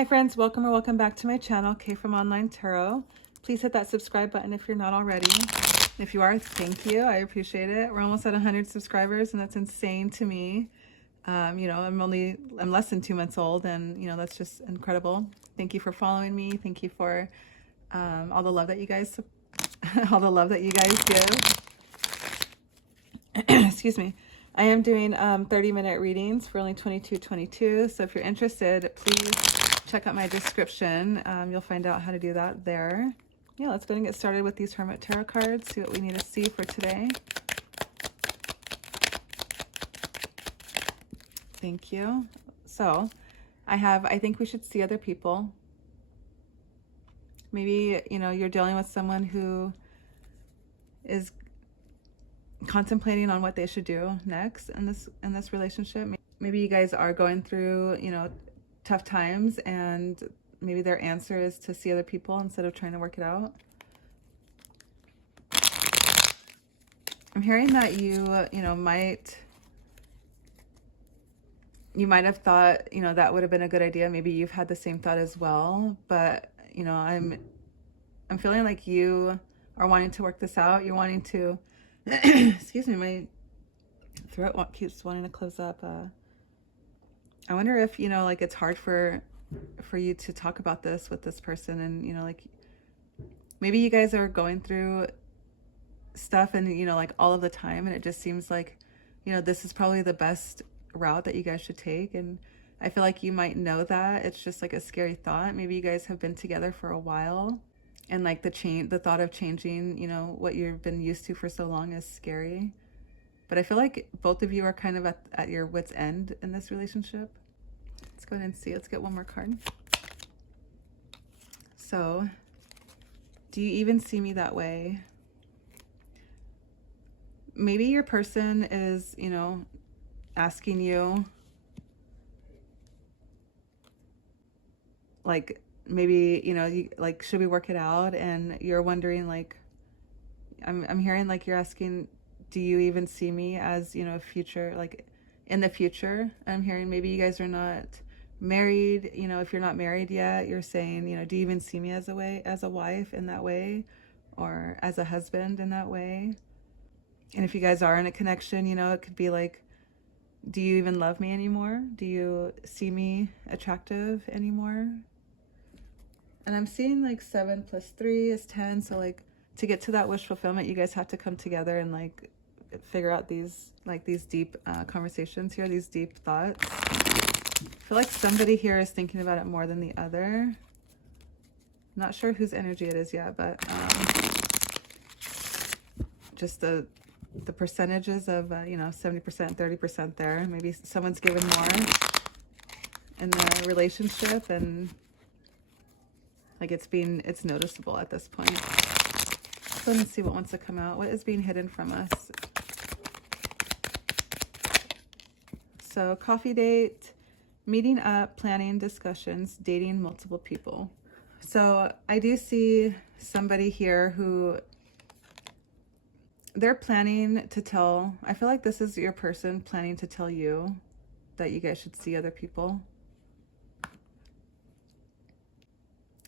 Hi friends, welcome or welcome back to my channel, Kay from Online Tarot. Please hit that subscribe button if you're not already. If you are, thank you. I appreciate it. We're almost at 100 subscribers and that's insane to me. I'm less than 2 months old and that's just incredible. Thank you for following me. Thank you for all the love that you guys give. Excuse me. I am doing 30-minute readings for only $22.22. So if you're interested, please check out my description. You'll find out how to do that there. Yeah, let's go ahead and get started with these Hermit Tarot cards, see what we need to see for today. Thank you. So I think we should see other people. Maybe, you're dealing with someone who is contemplating on what they should do next in this relationship. Maybe you guys are going through, tough times, and maybe their answer is to see other people instead of trying to work it out. I'm hearing that you might have thought, that would have been a good idea. Maybe you've had the same thought as well, but I'm feeling like you are wanting to work this out. You're wanting to excuse me, my throat keeps wanting to close up. I wonder if, like it's hard for you to talk about this with this person, and, like maybe you guys are going through stuff and, like all of the time, and it just seems like, this is probably the best route that you guys should take. And I feel like you might know that. It's just like a scary thought. Maybe you guys have been together for a while, and like the thought of changing, what you've been used to for so long is scary. But I feel like both of you are kind of at your wit's end in this relationship. Let's go ahead and see. Let's get one more card. So, do you even see me that way? Maybe your person is, asking you, like, maybe, like, should we work it out? And you're wondering, like, I'm hearing like you're asking, do you even see me as, future, like in the future? I'm hearing maybe you guys are not married. If you're not married yet, you're saying, do you even see me as a wife in that way, or as a husband in that way? And if you guys are in a connection, it could be like, do you even love me anymore? Do you see me attractive anymore? And I'm seeing like 7 + 3 is 10. So like, to get to that wish fulfillment, you guys have to come together and like figure out these deep conversations here, these deep thoughts. I feel like somebody here is thinking about it more than the other. Not sure whose energy it is yet, but just the percentages of 70%, 30% there. Maybe someone's given more in the relationship, and like it's noticeable at this point. Let's go ahead and see what wants to come out. What is being hidden from us? So, coffee date, meeting up, planning, discussions, dating multiple people. So I do see somebody here who they're planning to tell, I feel like this is your person planning to tell you that you guys should see other people.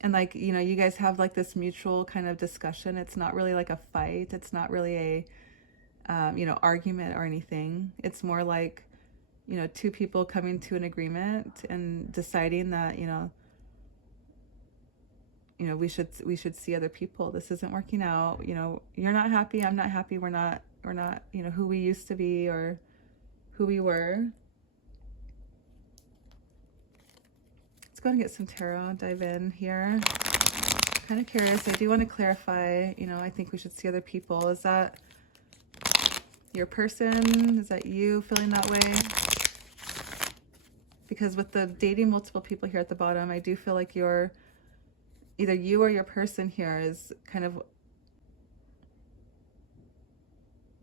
And like, you guys have like this mutual kind of discussion. It's not really like a fight. It's not really a, argument or anything. It's more like, two people coming to an agreement and deciding that, we should see other people. This isn't working out. You're not happy. I'm not happy. We're not, who we used to be or who we were. Let's go and get some tarot, dive in here. Kind of curious. I do want to clarify, I think we should see other people. Is that your person? Is that you feeling that way? Because with the dating multiple people here at the bottom, I do feel like either you or your person here is kind of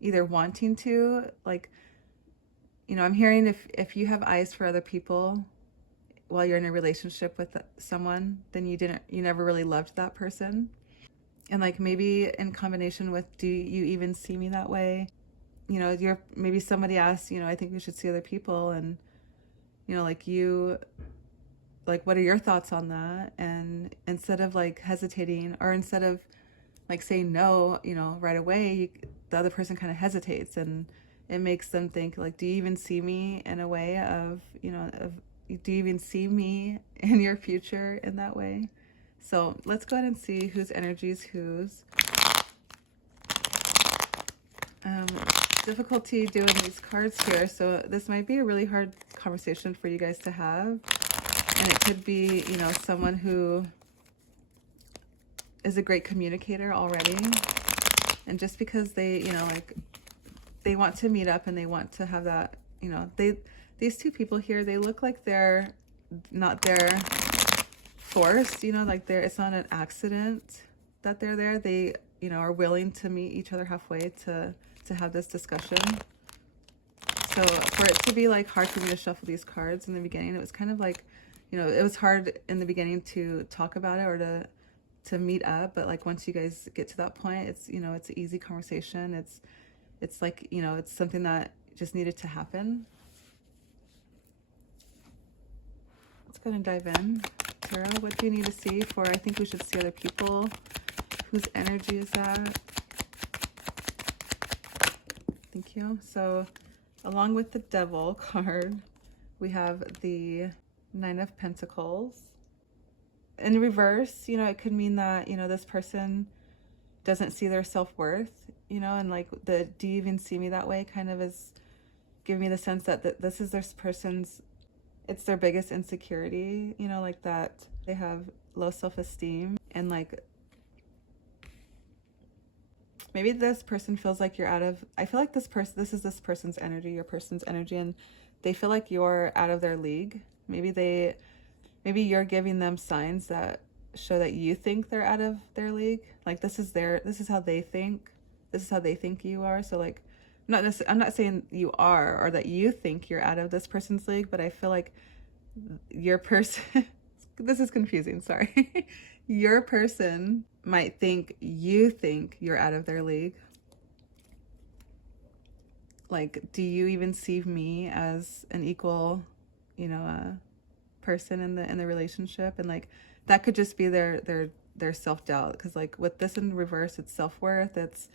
either wanting to, like, I'm hearing if you have eyes for other people while you're in a relationship with someone, then you never really loved that person. And like maybe in combination with, do you even see me that way? Maybe somebody asks, I think we should see other people, and like like, what are your thoughts on that? And instead of like hesitating, or instead of like saying no, you know, right away, the other person kind of hesitates, and it makes them think like, do you even see me in a way of, you know, of, do you even see me in your future in that way? So let's go ahead and see whose energy is whose. Um, Difficulty doing these cards here, so this might be a really hard conversation for you guys to have, and it could be, you know, someone who is a great communicator already, and just because they, you know, like, they want to meet up and they want to have that, you know, these two people here, they look like they're not there forced, you know, like it's not an accident that they're there. They, you know, are willing to meet each other halfway to have this discussion. So for it to be like hard for me to shuffle these cards in the beginning, it was kind of like, you know, it was hard in the beginning to talk about it or to meet up, but like once you guys get to that point, it's, you know, it's an easy conversation. It's like, you know, it's something that just needed to happen. Let's go ahead and dive in. Tarot, what do you need to see for, I think we should see other people. Whose energy is that? Thank you. So along with the Devil card, we have the Nine of Pentacles. In reverse, you know, it could mean that, you know, this person doesn't see their self-worth, you know, and like the do you even see me that way kind of is giving me the sense that this is this person's, it's their biggest insecurity, you know, like that they have low self-esteem, and like maybe this person feels like you're out of, I feel like this is this person's energy, your person's energy, and they feel like you're out of their league. Maybe you're giving them signs that show that you think they're out of their league. Like this is how they think. This is how they think you are. So like, I'm not saying you are or that you think you're out of this person's league, but I feel like your person, this is confusing, sorry. Your person might think you think you're out of their league. Like, do you even see me as an equal, you know, person in the relationship? And like that could just be their self-doubt, because like with this in reverse, it's self-worth, it's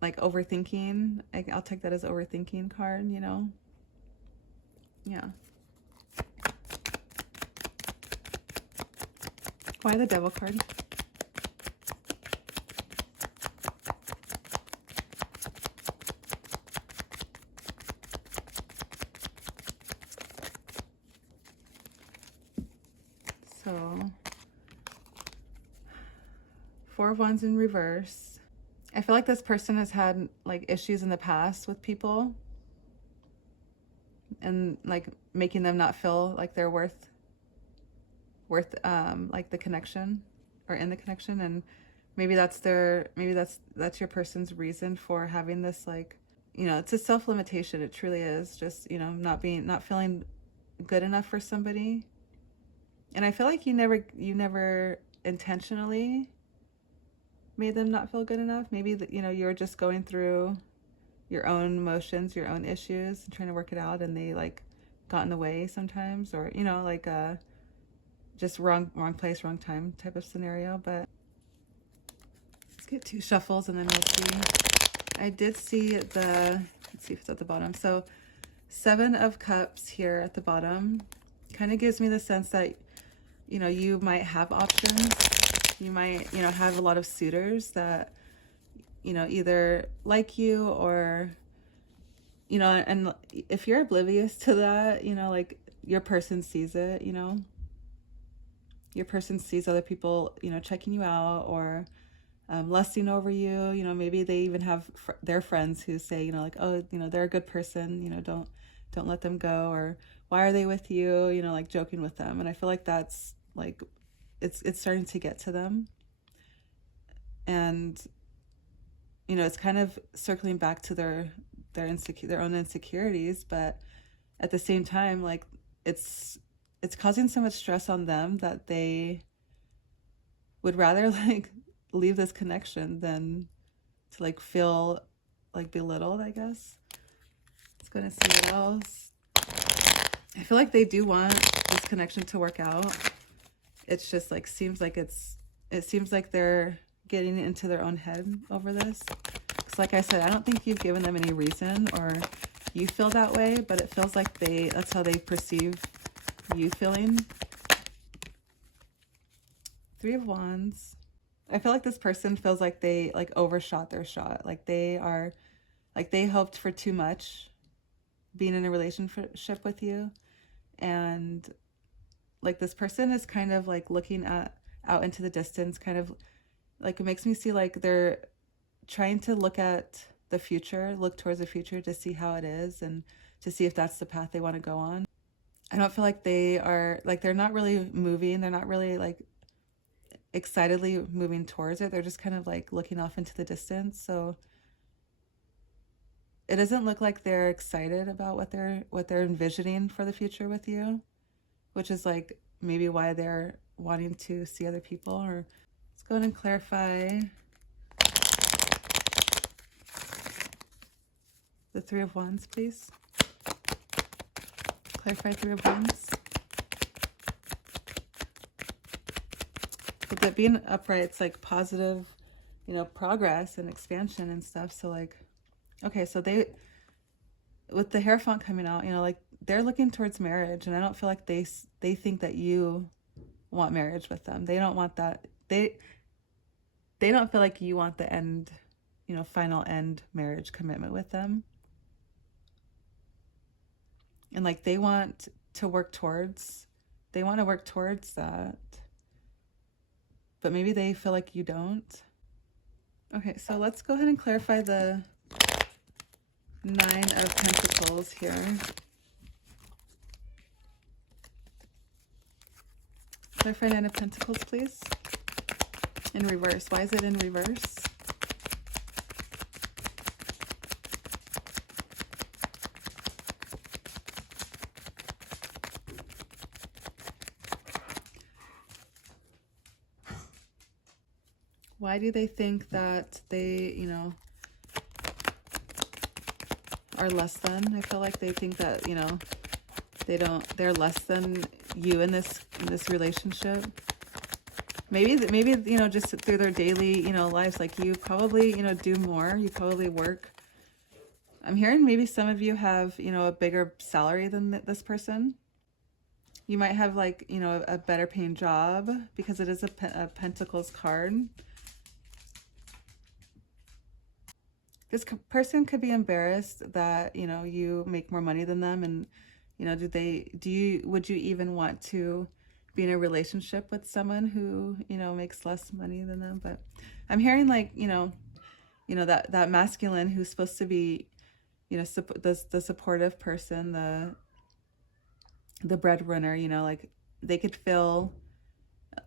like overthinking. I'll take that as overthinking card, you know. Yeah. Why the Devil card? So, Four of Wands in reverse. I feel like this person has had like issues in the past with people, and like making them not feel like they're worth like the connection or in the connection. And maybe that's your person's reason for having this, like, you know, it's a self-limitation. It truly is just, you know, not feeling good enough for somebody. And I feel like you never intentionally made them not feel good enough. Maybe, you know, you're just going through your own emotions, your own issues, and trying to work it out, and they like got in the way sometimes, or, you know, like just wrong place, wrong time type of scenario. But let's get 2 shuffles and then we'll see. I did see let's see if it's at the bottom. So 7 of Cups here at the bottom kind of gives me the sense that, you know, you might have options. You might, you know, have a lot of suitors that, you know, either like you or, you know, and if you're oblivious to that, you know, like your person sees it, you know, your person sees other people, you know, checking you out or lusting over you. You know, maybe they even have their friends who say, you know, like, oh, you know, they're a good person, you know, don't let them go, or why are they with you, you know, like joking with them. And I feel like that's like, it's starting to get to them. And, you know, it's kind of circling back to their own insecurities, but at the same time, like it's causing so much stress on them that they would rather like leave this connection than to like feel like belittled, I guess. Let's go and see what else. I feel like they do want this connection to work out. it's just like it seems like they're getting into their own head over this. Because like I said, I don't think you've given them any reason or you feel that way, but it feels like that's how they perceive you feeling. Three of Wands. I feel like this person feels like they like overshot their shot. Like they hoped for too much being in a relationship with you. And like this person is kind of like looking out into the distance, kind of like it makes me see like they're trying to look towards the future to see how it is and to see if that's the path they want to go on. I don't feel like they're not really moving. They're not really like excitedly moving towards it. They're just kind of like looking off into the distance. So it doesn't look like they're excited about what they're envisioning for the future with you, which is like maybe why they're wanting to see other people. Or let's go ahead and clarify the Three of Wands, please. Clarify Three of Wands. With it being upright, it's like positive, progress and expansion and stuff. So like, okay, so with the Hierophant coming out, like they're looking towards marriage, and I don't feel like they think that you want marriage with them. They don't want that. They don't feel like you want the end, final end marriage commitment with them. And like they want to work towards that. But maybe they feel like you don't. Okay, so let's go ahead and clarify the Nine of Pentacles here. Clarify Nine of Pentacles, please. In reverse. Why is it in reverse? Why do they think that they, are less than? I feel like they think that, they're less than you in this relationship. Maybe, just through their daily, lives, like you probably, do more, you probably work. I'm hearing maybe some of you have, a bigger salary than this person. You might have like, a better paying job because it is a Pentacles card. This person could be embarrassed that, you make more money than them. And, would you even want to be in a relationship with someone who, makes less money than them? But I'm hearing like, that masculine who's supposed to be, the supportive person, the breadwinner, like they could feel,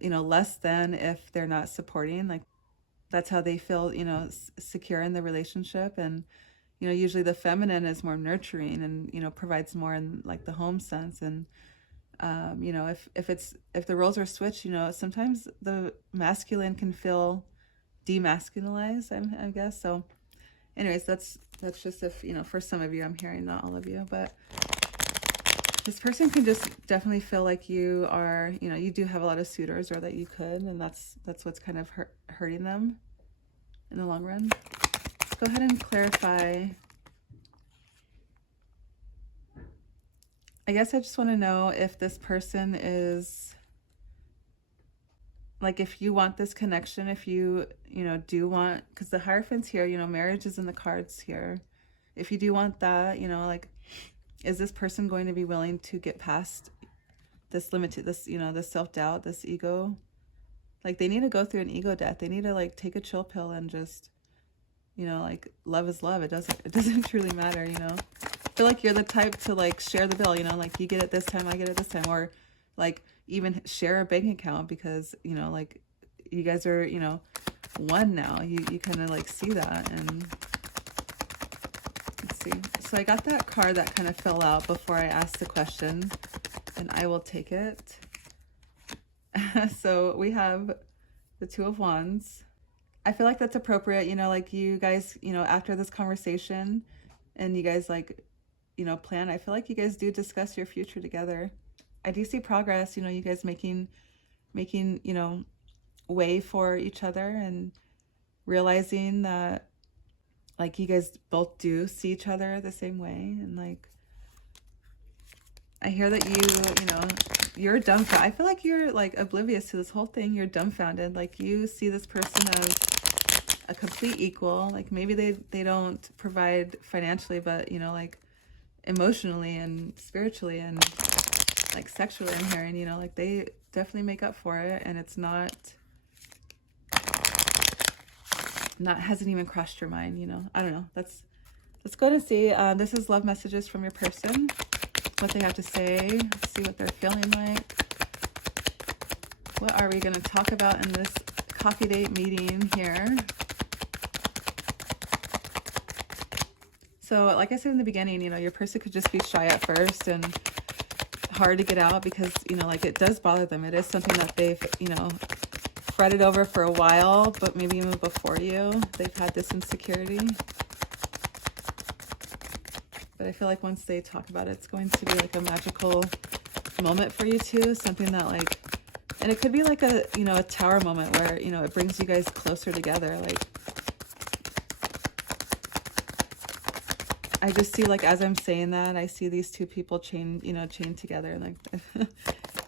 less than if they're not supporting. Like that's how they feel, secure in the relationship. And, usually the feminine is more nurturing and, provides more in like the home sense. And, if the roles are switched, sometimes the masculine can feel demasculinized, I guess. So anyways, that's just if, for some of you, I'm hearing, not all of you, but this person can just definitely feel like you are, you do have a lot of suitors, or that you could, and that's what's kind of hurting them in the long run. Let's go ahead and clarify. I guess I just want to know if this person is, like, if you want this connection, if you, do want, because the Hierophant's here, marriage is in the cards here. If you do want that, like, is this person going to be willing to get past this this self-doubt, this ego? Like they need to go through an ego death. They need to like take a chill pill and just, like love is love. It doesn't truly matter, I feel like you're the type to like share the bill, like you get it this time, I get it this time, or like even share a bank account because, like you guys are, one now. You kind of like see that. And let's see. So I got that card that kind of fell out before I asked the question, and I will take it. So we have the Two of Wands. I feel like that's appropriate, like you guys, after this conversation and you guys like, plan, I feel like you guys do discuss your future together. I do see progress, you guys making making, you know, way for each other, and realizing that like you guys both do see each other the same way. And like I hear that you know, you're dumbfounded. I feel like you're like oblivious to this whole thing. You're dumbfounded. Like you see this person as a complete equal. Like maybe they don't provide financially, but you know, like emotionally and spiritually and like sexually, I'm hearing, you know, like they definitely make up for it. And it's not hasn't even crossed your mind, you know. I don't know. Let's go and see. This is love messages from your person, what they have to say, see what they're feeling like. What are we going to talk about in this coffee date meeting here? So like I said in the beginning, you know, your person could just be shy at first and hard to get out because, you know, like it does bother them. It is something that they've, you know, fretted over for a while, but maybe even before you, they've had this insecurity. But I feel like once they talk about it, it's going to be like a magical moment for you two, something that like, and it could be like a, you know, a tower moment where, you know, it brings you guys closer together. Like, I just see, like, as I'm saying that, I see these two people chained together. Like,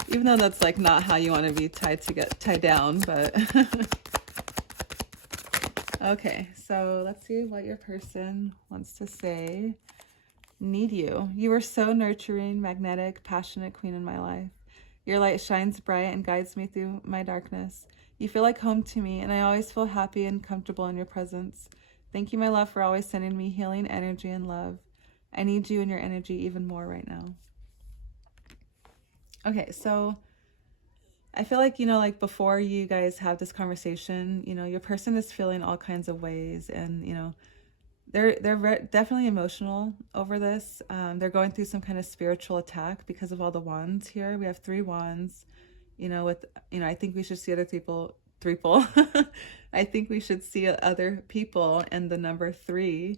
even though that's like not how you want to be tied down, but okay. So let's see what your person wants to say. Need you. You are so nurturing, magnetic, passionate queen in my life. Your light shines bright and guides me through my darkness. You feel like home to me, and I always feel happy and comfortable in your presence. Thank you, my love, for always sending me healing energy and love. I need you and your energy even more right now. Okay, so I feel like, you know, like before you guys have this conversation, you know, your person is feeling all kinds of ways, and, you know, they're definitely emotional over this. They're going through some kind of spiritual attack because of all the wands here. We have 3 wands, you know, with, you know, I think we should see other people. I think we should see other people and the number 3.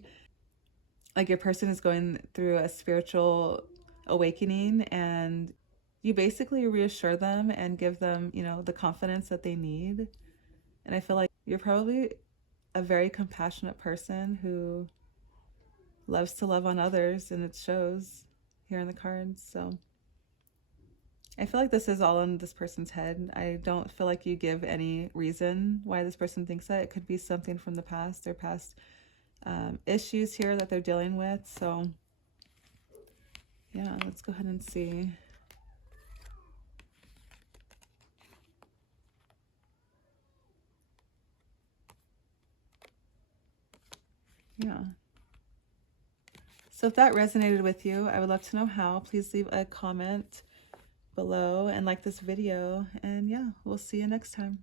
Like your person is going through a spiritual awakening, and you basically reassure them and give them, you know, the confidence that they need. And I feel like you're probably a very compassionate person who loves to love on others, and it shows here in the cards. So I feel like this is all in this person's head. I don't feel like you give any reason why this person thinks that. It could be something from the past, their past issues here that they're dealing with. So yeah, let's go ahead and see. Yeah. So if that resonated with you, I would love to know how. Please leave a comment below and like this video. And yeah, we'll see you next time.